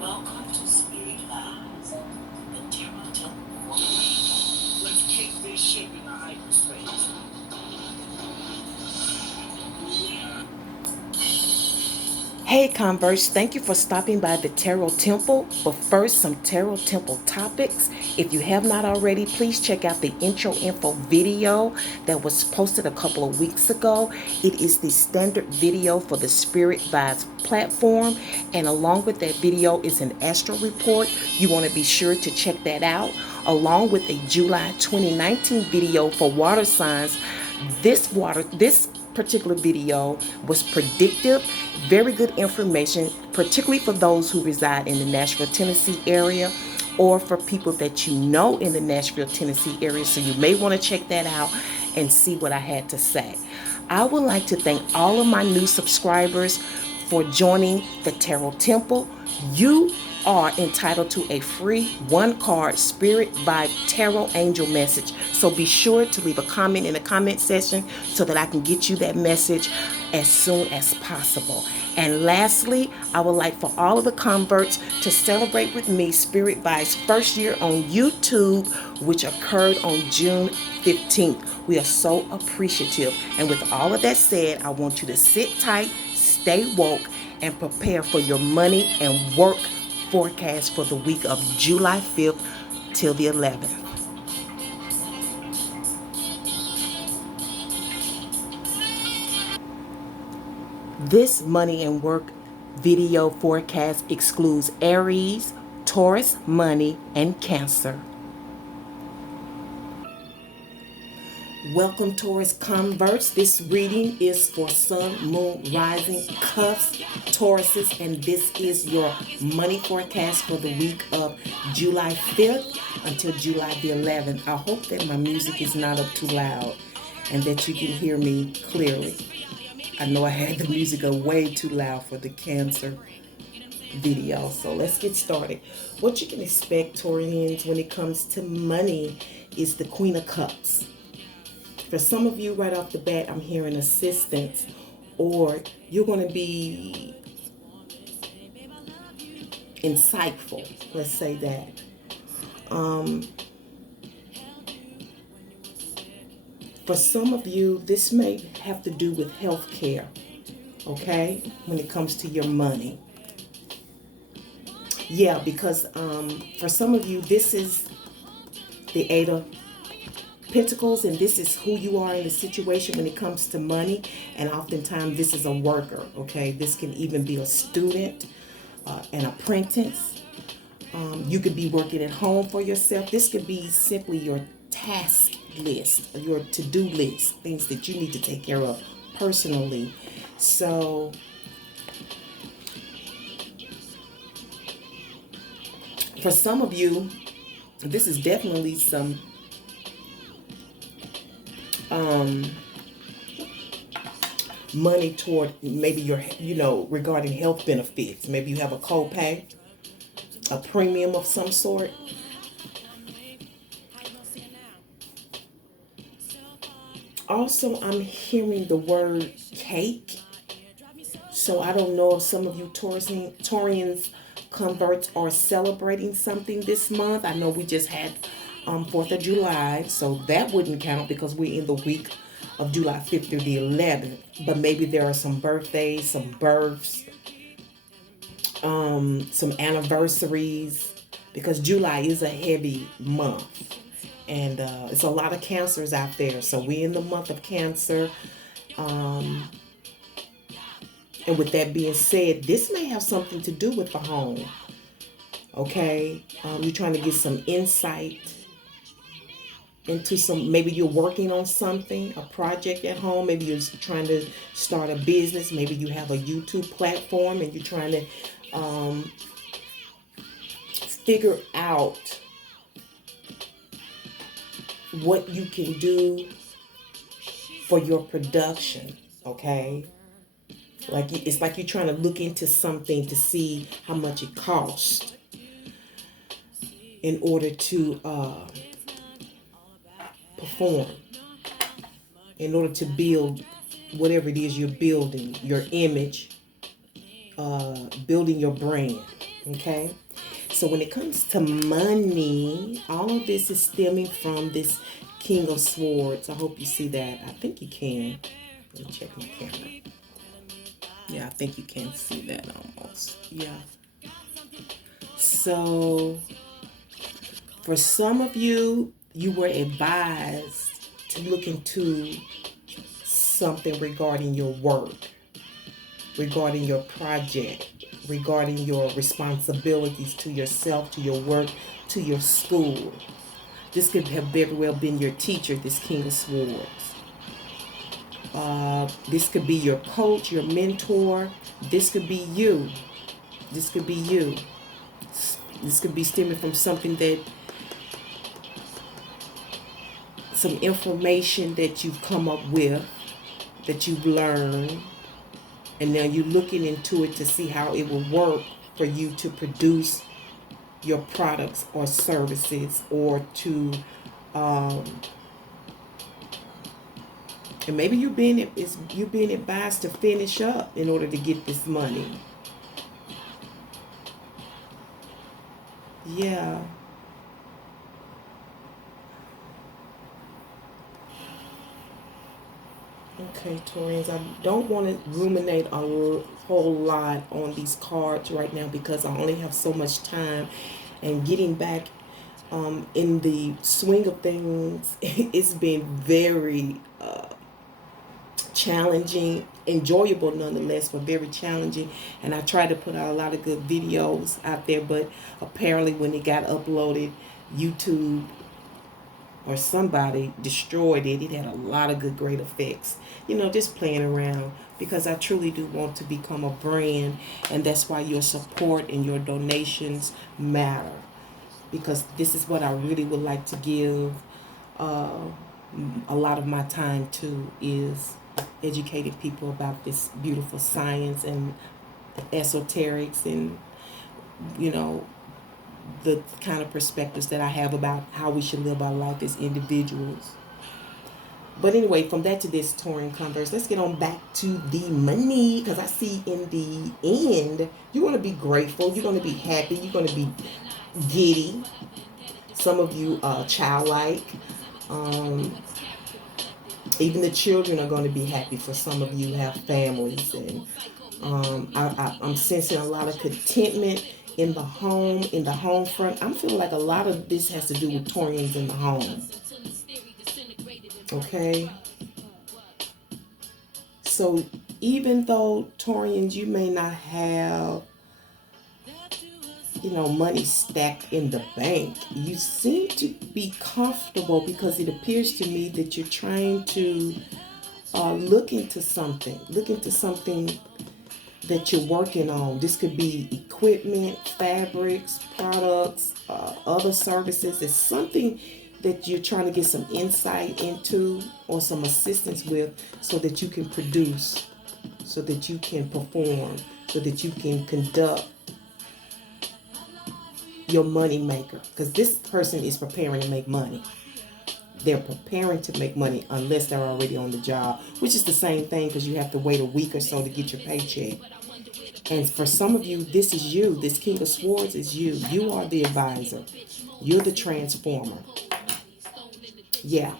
Welcome to Spirit Vibes, the Tarot Temple. Let's kick this ship into hyperspace. Hey Converse, thank you for stopping by the Tarot Temple. But first, some Tarot Temple topics. If you have not already, please check out the intro info video that was posted a couple of weeks ago. It is the standard video for the Spirit Vibes platform, and along with that video is an astral report. You want to be sure to check that out, along with a July 2019 video for water signs. This particular video was predictive, very good information, particularly for those who reside in the Nashville, Tennessee area, or for people that you know in the Nashville, Tennessee area. So you may want to check that out and see what I had to say. I would like to thank all of my new subscribers for joining the Tarot Temple. You are entitled to a free one-card Spirit Vibe Tarot Angel message. So be sure to leave a comment in the comment section so that I can get you that message as soon as possible. And lastly, I would like for all of the converts to celebrate with me Spirit Vibe's first year on YouTube, which occurred on June 15th. We are so appreciative. And with all of that said, I want you to sit tight, stay woke, and prepare for your money and work forecast for the week of July 5th till the 11th. This money and work video forecast excludes Aries, Taurus, money, and Cancer. Welcome, Taurus converts. This reading is for Sun, Moon, Rising, Cusp, Tauruses, and this is your money forecast for the week of July 5th until July the 11th. I hope that my music is not up too loud and that you can hear me clearly. I know I had the music way too loud for the Cancer video, so let's get started. What you can expect, Taurians, when it comes to money is the Queen of Cups. For some of you, right off the bat, I'm hearing assistance, or you're going to be insightful. Let's say that. For some of you, this may have to do with health care, okay, when it comes to your money. Yeah, because for some of you, this is the Eight of Pentacles, and this is who you are in the situation when it comes to money. And oftentimes this is a worker, okay? This can even be a student, an apprentice. You could be working at home for yourself. This could be simply your task list, your to-do list, things that you need to take care of personally. So for some of you, this is definitely some money toward maybe your, regarding health benefits. Maybe you have a copay, a premium of some sort. Also, I'm hearing the word cake. So I don't know if some of you Taurians converts are celebrating something this month. I know we just had 4th of July, so that wouldn't count because we're in the week of July 5th through the 11th. But maybe there are some birthdays, some births, some anniversaries, because July is a heavy month. And it's a lot of Cancers out there. So we're in the month of Cancer. And with that being said, this may have something to do with the home. Okay? You're trying to get some insight into maybe you're working on something, a project at home. Maybe you're trying to start a business. Maybe you have a YouTube platform and you're trying to figure out what you can do for your production, okay? It's like you're trying to look into something to see how much it costs in order to perform, in order to build whatever it is you're building, your image, building your brand. Okay? So when it comes to money, all of this is stemming from this King of Swords. I hope you see that. I think you can. Let me check my camera. Yeah, I think you can see that almost. Yeah. So for some of you, you were advised to look into something regarding your work, regarding your project, regarding your responsibilities to yourself, to your work, to your school. This could have very well been your teacher, this King of Swords. This could be your coach, your mentor. This could be you. This could be you. This could be stemming from something that, some information that you've come up with, that you've learned, and now you're looking into it to see how it will work for you to produce your products or services, or to and maybe you're being advised to finish up in order to get this money. Yeah. Okay, Taurians, I don't want to ruminate a whole lot on these cards right now because I only have so much time. And getting back in the swing of things, it's been very challenging, enjoyable nonetheless, but very challenging. And I tried to put out a lot of good videos out there, but apparently when it got uploaded, YouTube or somebody destroyed it. It had a lot of good, great effects. Just playing around, because I truly do want to become a brand, and that's why your support and your donations matter, because this is what I really would like to give a lot of my time to, is educating people about this beautiful science and esoterics, and the kind of perspectives that I have about how we should live our life as individuals. But anyway, from that to this touring converse, let's get on back to the money, because I see in the end, you're going to be grateful, you're going to be happy, you're going to be giddy. Some of you childlike. Even the children are going to be happy. For some of you have families, and I'm sensing a lot of contentment in the home front. I'm feeling like a lot of this has to do with Taurians in the home. Okay? So even though Taurians, you may not have, money stacked in the bank, you seem to be comfortable, because it appears to me that you're trying to look into something that you're working on. This could be equipment, fabrics, products, other services. It's something that you're trying to get some insight into or some assistance with, so that you can produce, so that you can perform, so that you can conduct your money maker. Because this person is preparing to make money. They're preparing to make money, unless they're already on the job, which is the same thing, because you have to wait a week or so to get your paycheck. And for some of you, this is you. This King of Swords is you. You are the advisor. You're the transformer. Yeah.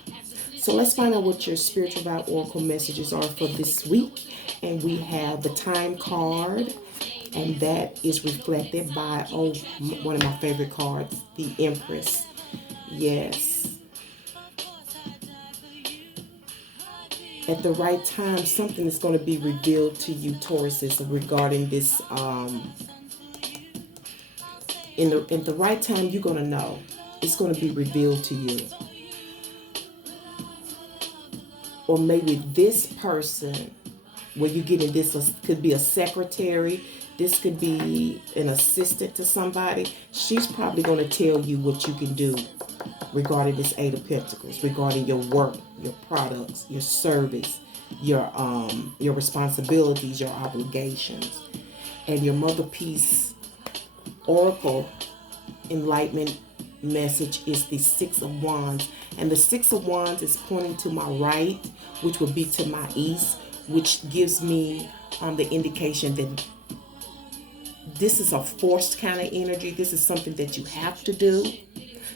So let's find out what your spiritual vibe oracle messages are for this week. And we have the time card, and that is reflected by, one of my favorite cards, the Empress. Yes. At the right time, something is going to be revealed to you, Tauruses, regarding this. In the right time, you're going to know. It's going to be revealed to you. Or maybe this person, where you get in this, could be a secretary. This could be an assistant to somebody. She's probably going to tell you what you can do regarding this Eight of Pentacles, regarding your work, your products, your service, your responsibilities, your obligations. And your Mother Peace Oracle enlightenment message is the Six of Wands. And the Six of Wands is pointing to my right, which would be to my east, which gives me the indication that this is a forced kind of energy. This is something that you have to do.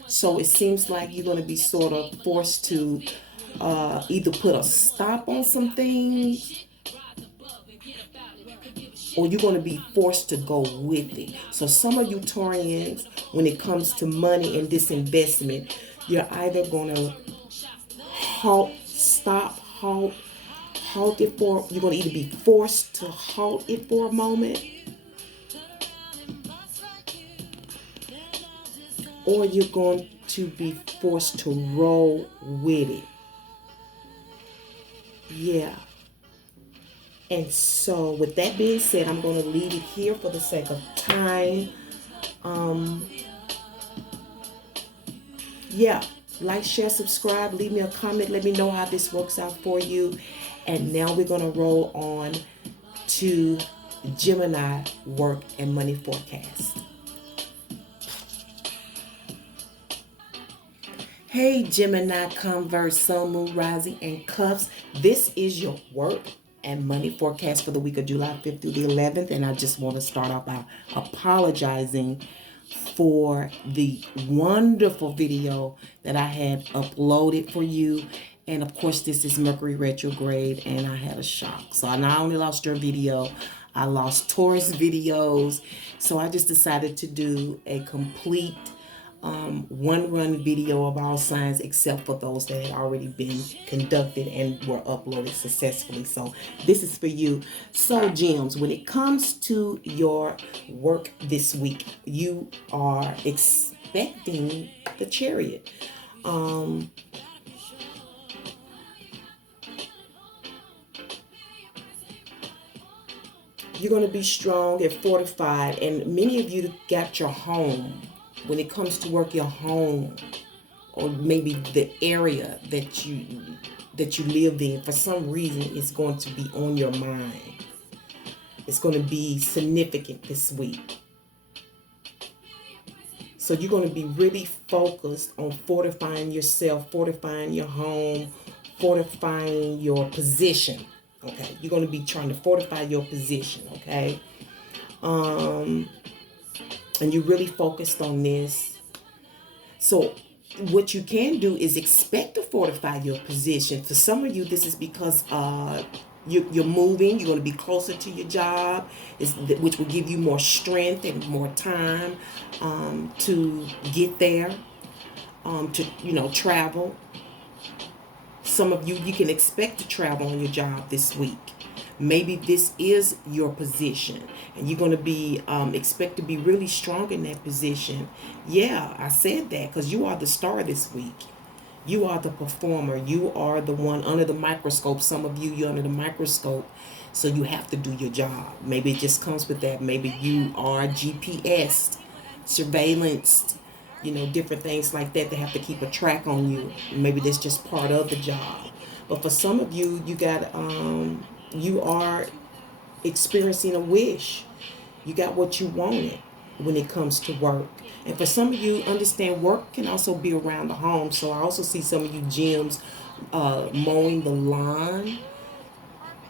So it seems like you're going to be sort of forced to either put a stop on some things, or you're going to be forced to go with it. So some of you Taurians, when it comes to money and this investment, you're either going to halt it for, you're going to either be forced to halt it for a moment, or you're going to be forced to roll with it. Yeah. And so with that being said, I'm going to leave it here for the sake of time. Yeah. Like, share, subscribe, leave me a comment. Let me know how this works out for you. And now we're going to roll on to Gemini work and money forecast. Hey Gemini, converse, sun, moon, rising, and cusp. This is your work and money forecast for the week of July 5th through the 11th. And I just want to start off by apologizing for the wonderful video that I had uploaded for you. And of course, this is Mercury retrograde, and I had a shock. So I not only lost your video, I lost Taurus videos. So I just decided to do a complete one-run video of all signs, except for those that had already been conducted and were uploaded successfully. So this is for you. So gems, when it comes to your work this week, you are expecting the Chariot. You're going to be strong and fortified, and many of you got your home. When it comes to work, your home, or maybe the area that you live in, for some reason, it's going to be on your mind. It's going to be significant this week. So you're going to be really focused on fortifying yourself, fortifying your home, fortifying your position. Okay, you're going to be trying to fortify your position. Okay. And you're really focused on this. So what you can do is expect to fortify your position. For some of you, this is because you're moving. You're going to be closer to your job, which will give you more strength and more time to get there, to travel. Some of you can expect to travel on your job this week. Maybe this is your position, and you're going to be expect to be really strong in that position. Yeah, I said that because you are the star this week. You are the performer. You are the one under the microscope. Some of you're under the microscope, so you have to do your job. Maybe it just comes with that. Maybe you are GPSed, surveillanced, different things like that. They have to keep a track on you. Maybe that's just part of the job. But for some of you, you are experiencing a wish. You got what you wanted when it comes to work. And for some of you, understand work can also be around the home. So I also see some of you gems mowing the lawn.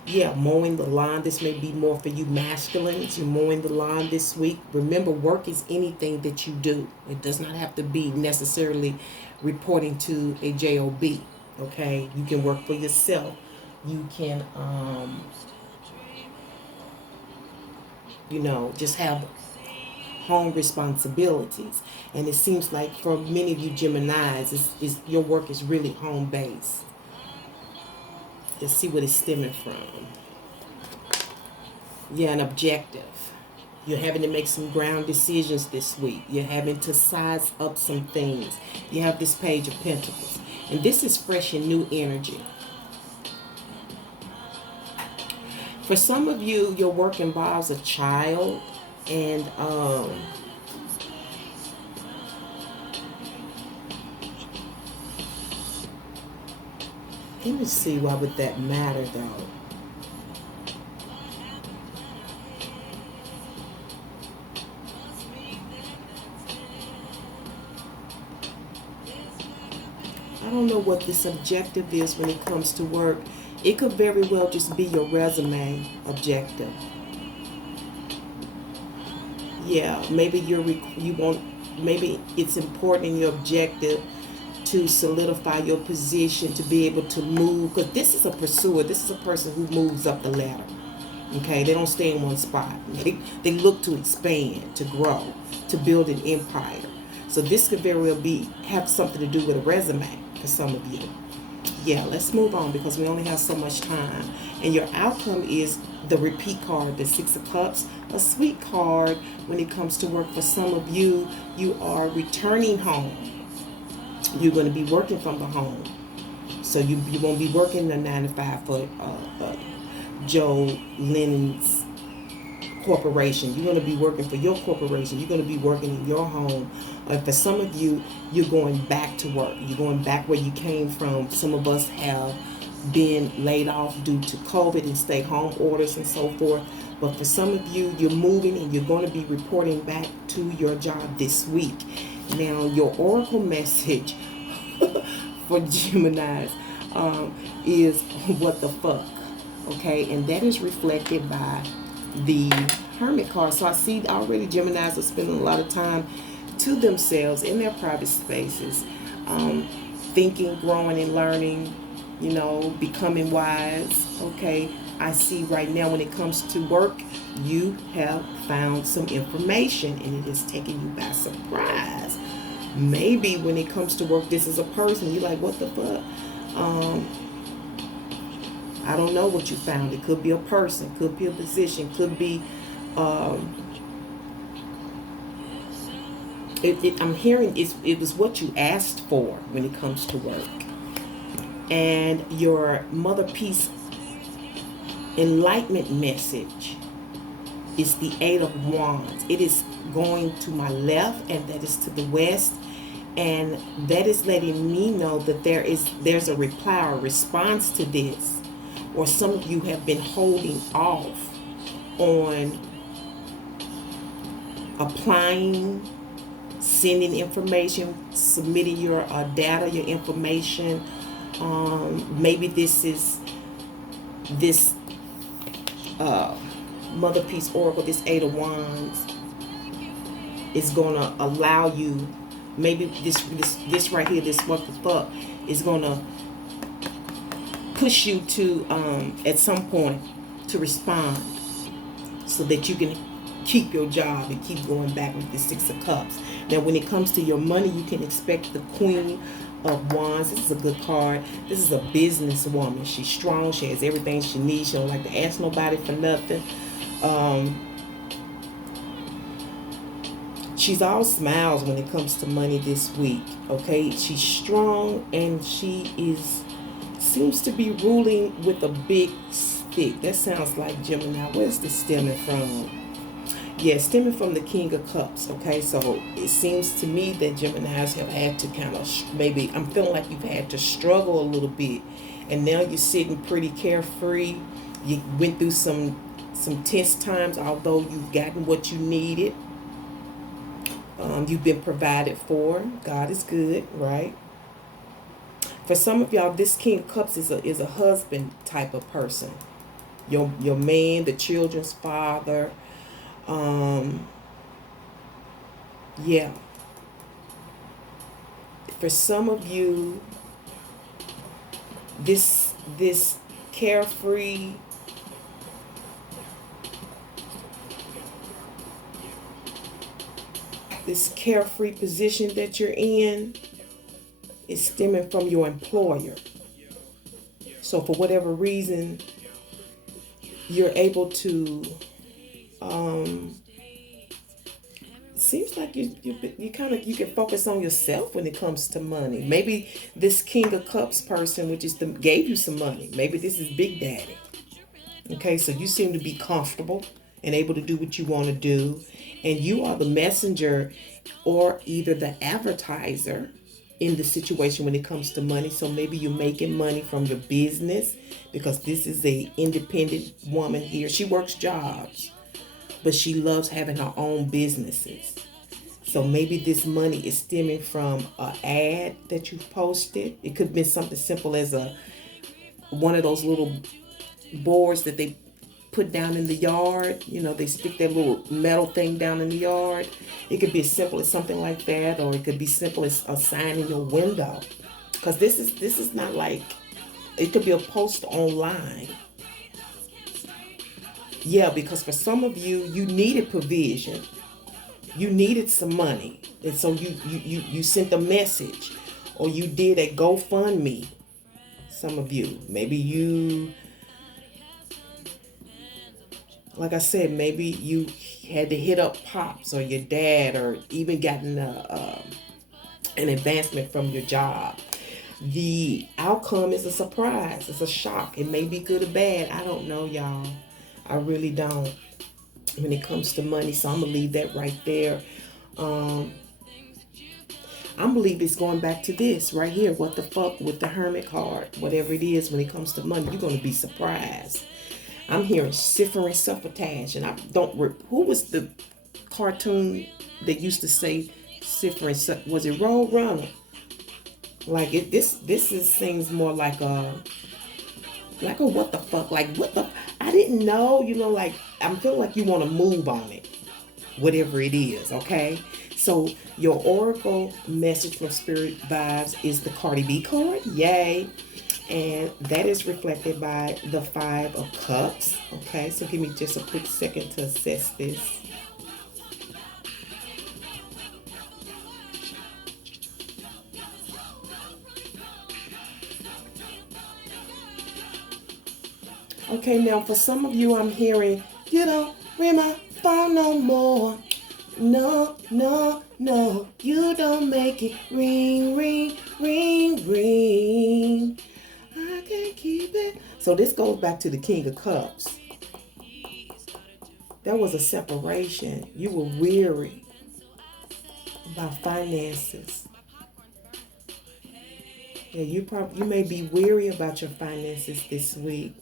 Yeah, mowing the lawn. This may be more for you masculines. You're mowing the lawn this week. Remember, work is anything that you do. It does not have to be necessarily reporting to a job. Okay, you can work for yourself. You can, just have home responsibilities. And it seems like for many of you Geminis, your work is really home-based. Let's see what it's stemming from. Yeah, an objective. You're having to make some ground decisions this week. You're having to size up some things. You have this Page of Pentacles. And this is fresh and new energy. For some of you, your work involves a child, and let me see, why would that matter though? I don't know what this objective is when it comes to work. It could very well just be your resume objective. Yeah, maybe you want, maybe it's important in your objective to solidify your position, to be able to move, because this is a pursuer. This is a person who moves up the ladder. Okay, they don't stay in one spot. They look to expand, to grow, to build an empire. So this could very well be have something to do with a resume for some of you. Yeah, let's move on because we only have so much time. And your outcome is the repeat card, the Six of Cups, a sweet card when it comes to work. For some of you, you are returning home. You're going to be working from the home. So you won't be working the 9 to 5 for Joe Lennon's corporation. You're going to be working for your corporation. You're going to be working in your home. For some of you, you're going back to work. You're going back where you came from. Some of us have been laid off due to COVID and stay home orders and so forth. But for some of you, you're moving and you're going to be reporting back to your job this week. Now, your oracle message for Geminis is what the fuck, okay? And that is reflected by the Hermit card. So I see already Geminis are spending a lot of time to themselves in their private spaces, thinking, growing, and learning, becoming wise, okay? I see right now when it comes to work, you have found some information and it is taking you by surprise. Maybe when it comes to work, this is a person. You're like, what the fuck? I don't know what you found. It could be a person, could be a position, could be. I'm hearing it was what you asked for when it comes to work. And your Mother Peace enlightenment message is the Eight of Wands. It is going to my left, and that is to the west. And that is letting me know that there's a reply or response to this. Or some of you have been holding off on applying, sending information, submitting your data, your information. Maybe this Mother Peace Oracle, this Eight of Wands, is going to allow you, maybe this right here, this what the fuck, is going to push you to, at some point, to respond so that you can keep your job and keep going back with the Six of Cups. Now, when it comes to your money, you can expect the Queen of Wands. This is a good card. This is a business woman. She's strong. She has everything she needs. She don't like to ask nobody for nothing. She's all smiles when it comes to money this week. Okay, she's strong and she seems to be ruling with a big stick. That sounds like Gemini. Where's this stemming from? Yeah, stemming from the King of Cups. Okay, so it seems to me that Geminis have had to kind of, maybe I'm feeling like you've had to struggle a little bit, and now you're sitting pretty carefree. You went through some tense times, although you've gotten what you needed. You've been provided for. God is good, right? For some of y'all, this King of Cups is a husband type of person. Your man, the children's father. Yeah. For some of you, this carefree, position that you're in is stemming from your employer. So for whatever reason, you're able to, seems like you can focus on yourself when it comes to money. Maybe this King of Cups person, which is gave you some money. Maybe this is Big Daddy. Okay, so you seem to be comfortable and able to do what you want to do. And you are the messenger or either the advertiser in the situation when it comes to money. So maybe you're making money from your business, because this is a independent woman here. She works jobs, but she loves having her own businesses. So maybe this money is stemming from an ad that you posted. It could be something simple as one of those little boards that they put down in the yard. You know, they stick that little metal thing down in the yard. It could be as simple as something like that, or it could be simple as a sign in your window. Because this is not like, it could be a post online. Yeah, because for some of you, you needed provision. You needed some money. And so you sent a message, or you did a GoFundMe. Some of you, maybe you, like I said, maybe you had to hit up Pops or your dad, or even gotten an advancement from your job. The outcome is a surprise. It's a shock. It may be good or bad. I don't know, y'all. I really don't, when it comes to money. So I'm going to leave that right there. I believe it's going back to this right here. What the fuck with the Hermit card? Whatever it is, when it comes to money, you're going to be surprised. I'm hearing cipher and self-attach. And I don't... Who was the cartoon that used to say cipher and... Was it Road Runner? Like, this seems more like a what the fuck? Like, what the... I didn't know, you know, like, I'm feeling like you want to move on it. Whatever it is, okay? So your oracle message from Spirit Vibes is the Cardi B card. Yay. And that is reflected by the 5 of Cups. Okay, so give me just a quick second to assess this. Okay, now for some of you, I'm hearing, you don't ring my phone no more. No, no, no, you don't make it ring, ring, ring, ring. I can't keep it. So this goes back to the King of Cups. There was a separation. You were weary about finances. Yeah, you may be weary about your finances this week.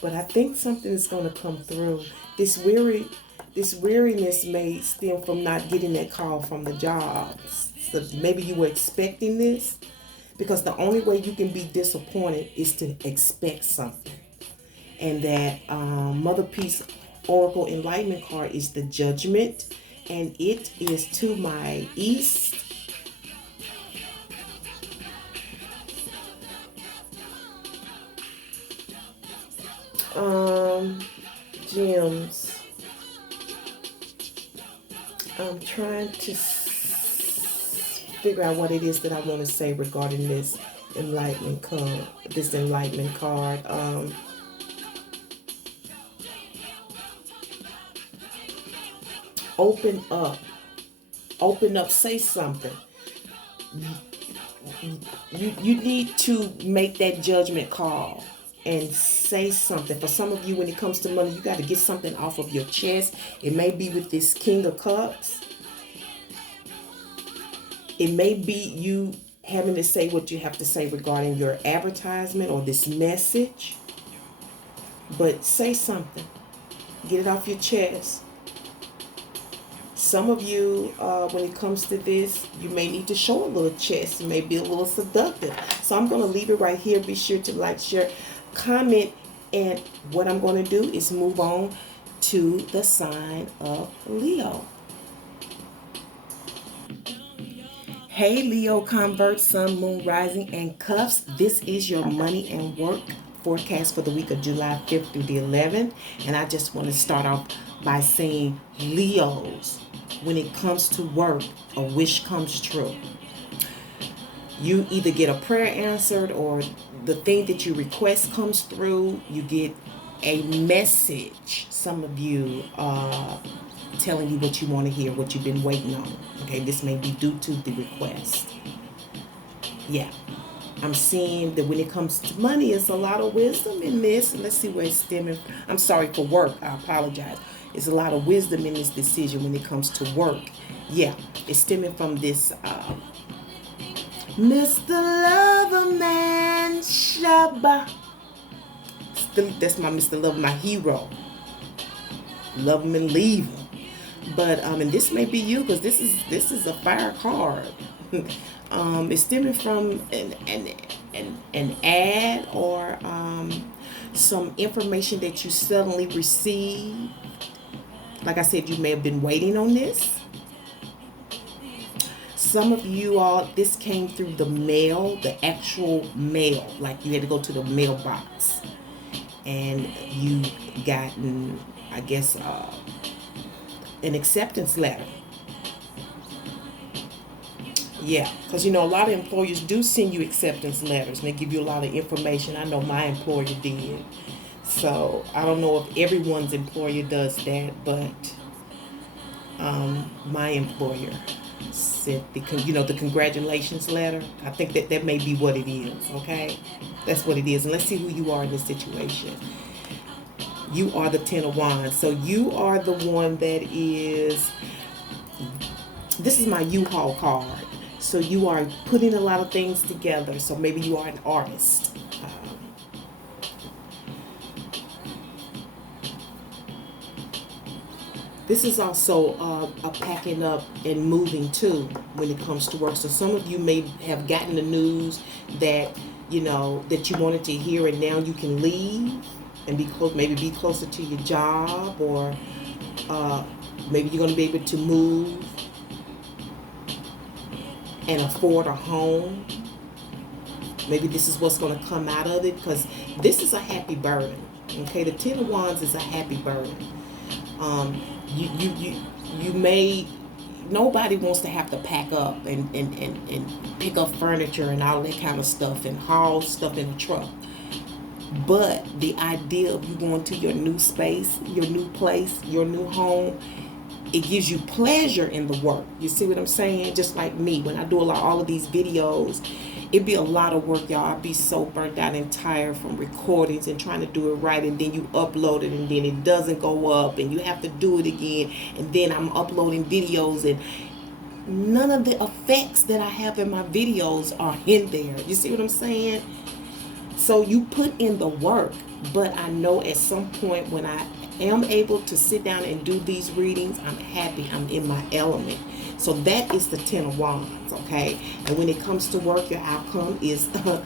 But I think something is going to come through. This weariness may stem from not getting that call from the job. So maybe you were expecting this, because the only way you can be disappointed is to expect something. And that Mother Peace Oracle Enlightenment card is the Judgment, and it is to my east. Gems. I'm trying to figure out what it is that I want to say regarding this enlightenment card. Open up, say something. You need to make that judgment call and say something. For some of you, when it comes to money, you got to get something off of your chest. It may be with this King of Cups. It may be you having to say what you have to say regarding your advertisement or this message. But say something. Get it off your chest. Some of you, when it comes to this, you may need to show a little chest. It may be a little seductive. So I'm going to leave it right here. Be sure to like, share, comment. And what I'm going to do is move on to the sign of Leo. Hey, Leo convert, sun, moon, rising, and cuffs. This is your money and work forecast for the week of July 5th through the 11th. And I just want to start off by saying, Leos, when it comes to work, a wish comes true. You either get a prayer answered, or the thing that you request comes through. You get a message. Some of you telling you what you want to hear, what you've been waiting on. Okay, this may be due to the request. Yeah, I'm seeing that when it comes to money, it's a lot of wisdom in this. Let's see where it's stemming from. I'm sorry for work. I apologize. There's a lot of wisdom in this decision when it comes to work. Yeah, it's stemming from this Mr. Loverman Shabba. That's my Mr. Lover, my hero. Love him and leave him. But and this may be you, because this is a fire card. It's stemming from, and an ad or some information that you suddenly receive. Like I said, you may have been waiting on this. Some of you all, this came through the mail, the actual mail. Like you had to go to the mailbox and you gotten, I guess, an acceptance letter. Yeah, because you know, a lot of employers do send you acceptance letters and they give you a lot of information. I know my employer did. So I don't know if everyone's employer does that, but my employer sent the congratulations letter. I think that may be what it is. Okay, that's what it is. And let's see who you are in this situation. You are the Ten of Wands, so you are the one that is. This is my U-Haul card. So you are putting a lot of things together. So maybe you are an artist. This is also a packing up and moving too when it comes to work. So some of you may have gotten the news that that you wanted to hear, and now you can leave and be close, maybe be closer to your job, or maybe you're going to be able to move and afford a home. Maybe this is what's going to come out of it, because this is a happy burden. Okay, the Ten of Wands is a happy burden. You may, nobody wants to have to pack up and pick up furniture and all that kind of stuff and haul stuff in a truck. But the idea of you going to your new space, your new place, your new home, it gives you pleasure in the work. You see what I'm saying? Just like me, when I do all of these videos, it'd be a lot of work, y'all. I'd be so burnt out and tired from recordings and trying to do it right, and then you upload it and then it doesn't go up and you have to do it again, and then I'm uploading videos and none of the effects that I have in my videos are in there. You see what I'm saying? So you put in the work, but I know at some point when I am able to sit down and do these readings, I'm happy, I'm in my element. So that is the Ten of Wands, okay? And when it comes to work, your outcome is the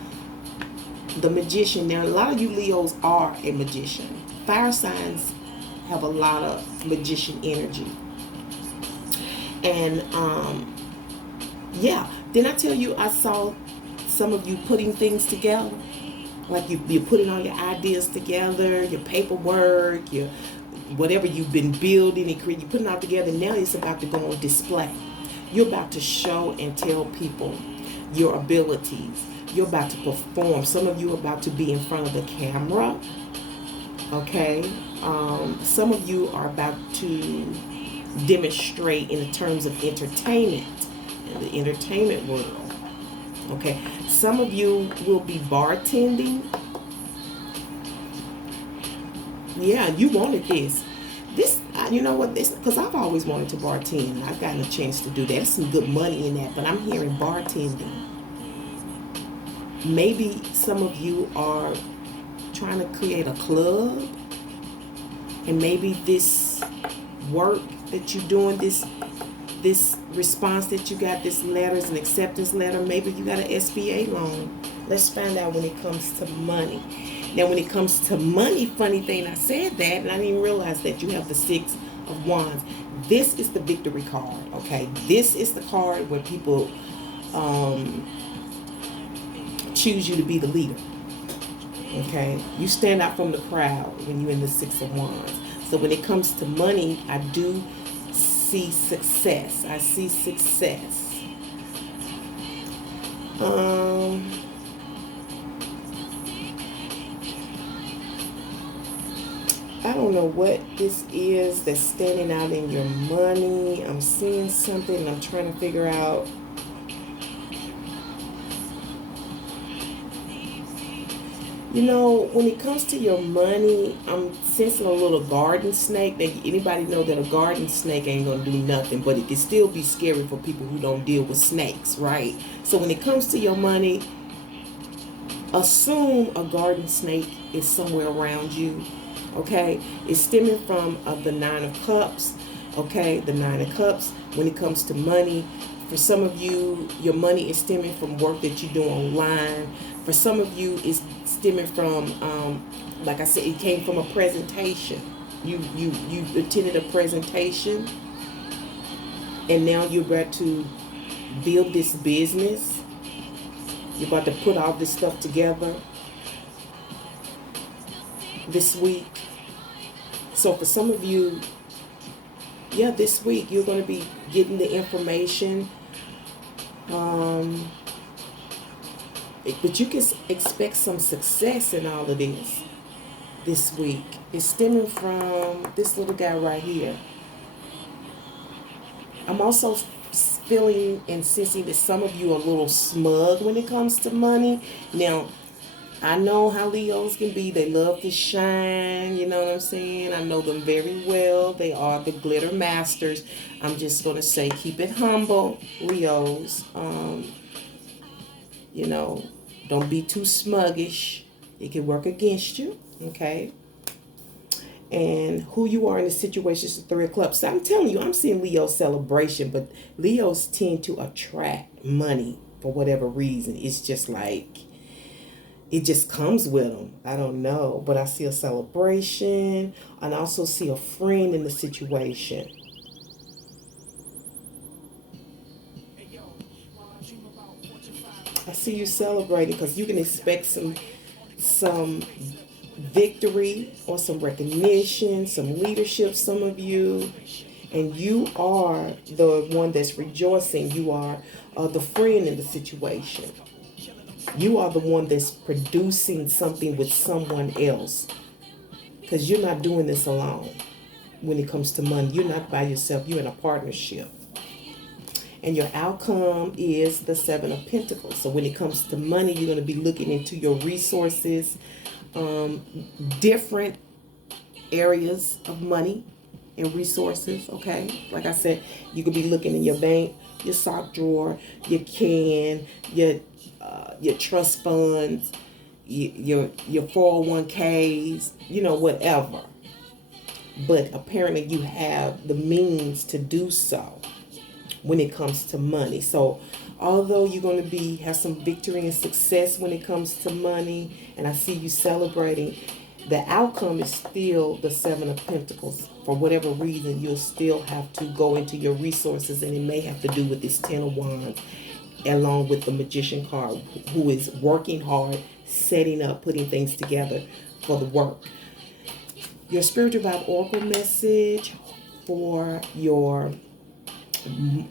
Magician. Now, a lot of you Leos are a magician. Fire signs have a lot of magician energy. And, yeah. Didn't I tell you I saw some of you putting things together? Like you're putting all your ideas together, your paperwork, your whatever you've been building and creating, you're putting it all together. Now it's about to go on display. You're about to show and tell people your abilities. You're about to perform. Some of you are about to be in front of the camera. Okay? Some of you are about to demonstrate in the terms of entertainment, in the entertainment world. Okay? Some of you will be bartending. Yeah, you wanted this. You know what? This, because I've always wanted to bartend. I've gotten a chance to do that. There's some good money in that, but I'm hearing bartending. Maybe some of you are trying to create a club, and maybe this work that you're doing, this response that you got, this letter is an acceptance letter. Maybe you got an SBA loan. Let's find out when it comes to money. Now, when it comes to money, funny thing, I said that, and I didn't even realize that you have the Six of Wands. This is the victory card, okay? This is the card where people choose you to be the leader, okay? You stand out from the crowd when you're in the Six of Wands. So when it comes to money, I do see success. I see success. I don't know what this is that's standing out in your money. I'm seeing something and I'm trying to figure out. You know, when it comes to your money, I'm sensing a little garden snake. Anybody know that a garden snake ain't going to do nothing, but it can still be scary for people who don't deal with snakes, right? So when it comes to your money, assume a garden snake is somewhere around you, okay? It's stemming from the Nine of Cups. Okay, the Nine of Cups. When it comes to money, for some of you, your money is stemming from work that you do online. For some of you, it's stemming from, like I said, it came from a presentation. You attended a presentation, and now you're about to build this business. You're about to put all this stuff together this week. So for some of you, yeah, this week you're going to be getting the information. But you can expect some success in all of this week. It's stemming from this little guy right here. I'm also feeling and sensing that some of you are a little smug when it comes to money. Now, I know how Leos can be. They love to shine, you know what I'm saying? I know them very well. They are the glitter masters. I'm just going to say keep it humble, Leos. You know, don't be too smuggish. It can work against you, okay? And who you are in the situation is the Three of Cups. So I'm telling you, I'm seeing Leo celebration, but Leos tend to attract money for whatever reason. It's just like, it just comes with them. I don't know, but I see a celebration, and I also see a friend in the situation. I see you celebrating because you can expect some victory or some recognition, some leadership, some of you. And you are the one that's rejoicing. You are the friend in the situation. You are the one that's producing something with someone else. Because you're not doing this alone when it comes to money. You're not by yourself. You're in a partnership. And your outcome is the Seven of Pentacles. So when it comes to money, you're going to be looking into your resources, different areas of money and resources, okay? Like I said, you could be looking in your bank, your sock drawer, your can, your trust funds, your 401ks, you know, whatever. But apparently you have the means to do so when it comes to money. So although you're going to have some victory and success when it comes to money, and I see you celebrating, the outcome is still the Seven of Pentacles. For whatever reason, you'll still have to go into your resources, and it may have to do with this Ten of Wands, along with the Magician card, who is working hard, setting up, putting things together for the work. Your spiritual vibe oracle message for your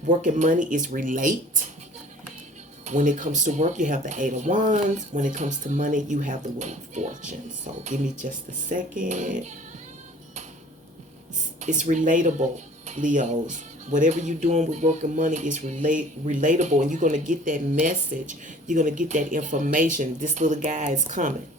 work and money is relate. When it comes to work, you have the Eight of Wands. When it comes to money, you have the Wheel of Fortune. So give me just a second. It's relatable, Leos. Whatever you're doing with work and money is relatable, and you're going to get that message. You're going to get that information. This little guy is coming.